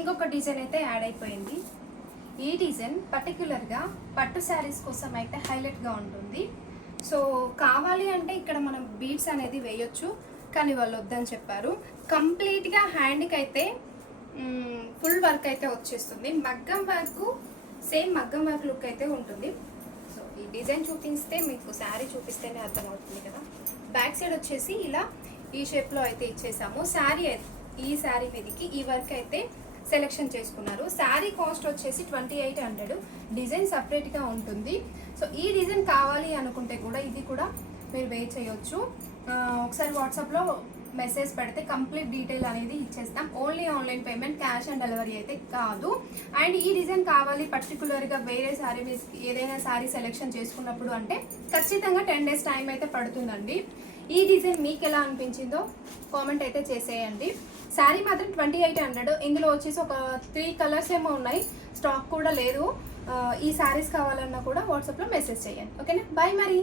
ఇంకొక డిజైన్ అయితే యాడ్ అయిపోయింది. ఈ డిజైన్ పర్టిక్యులర్గా పట్టు శారీస్ కోసం అయితే హైలైట్గా ఉంటుంది. సో కావాలి అంటే ఇక్కడ మనం బీడ్స్ అనేది వేయొచ్చు, కానీ వాళ్ళు వద్దని చెప్పారు. కంప్లీట్గా హ్యాండ్కి అయితే ఫుల్ వర్క్ అయితే వచ్చేస్తుంది. మగ్గం వర్క్ సేమ్ మగ్గం వర్క్ లుక్ అయితే ఉంటుంది. సో ఈ డిజైన్ చూపిస్తే మీకు శారీ చూపిస్తేనే అర్థమవుతుంది కదా. బ్యాక్ సైడ్ వచ్చేసి ఇలా ఈ షేప్లో అయితే ఇచ్చేసాము. ఈ శారీ మీదకి ఈ వర్క్ అయితే సెలెక్షన్ చేసుకున్నారు. శారీ కాస్ట్ వచ్చేసి 2800. డిజైన్ సపరేట్గా ఉంటుంది. సో ఈ డిజైన్ కావాలి అనుకుంటే కూడా ఇది కూడా మీరు వే చేయొచ్చు. ఒకసారి వాట్సాప్లో మెసేజ్ పెడితే కంప్లీట్ డీటెయిల్ అనేది ఇచ్చేస్తాం. Only online payment, cash on delivery అయితే కాదు. అండ్ ఈ డిజైన్ కావాలి పర్టికులర్గా వేరే శారీ ఏదైనా శారీ సెలెక్షన్ చేసుకున్నప్పుడు అంటే ఖచ్చితంగా 10 days టైం అయితే పడుతుందండి. ఈ డిజైన్ మీకు ఎలా అనిపించిందో కామెంట్ అయితే చేసేయండి. శారీ మాత్రం 2800. ఇందులో వచ్చేసి ఒక 3 కలర్స్ ఏమో ఉన్నాయి, స్టాక్ కూడా లేదు. ఈ శారీస్ కావాలన్నా కూడా వాట్సాప్లో మెసేజ్ చేయండి. ఓకేనా, బాయ్ మరి.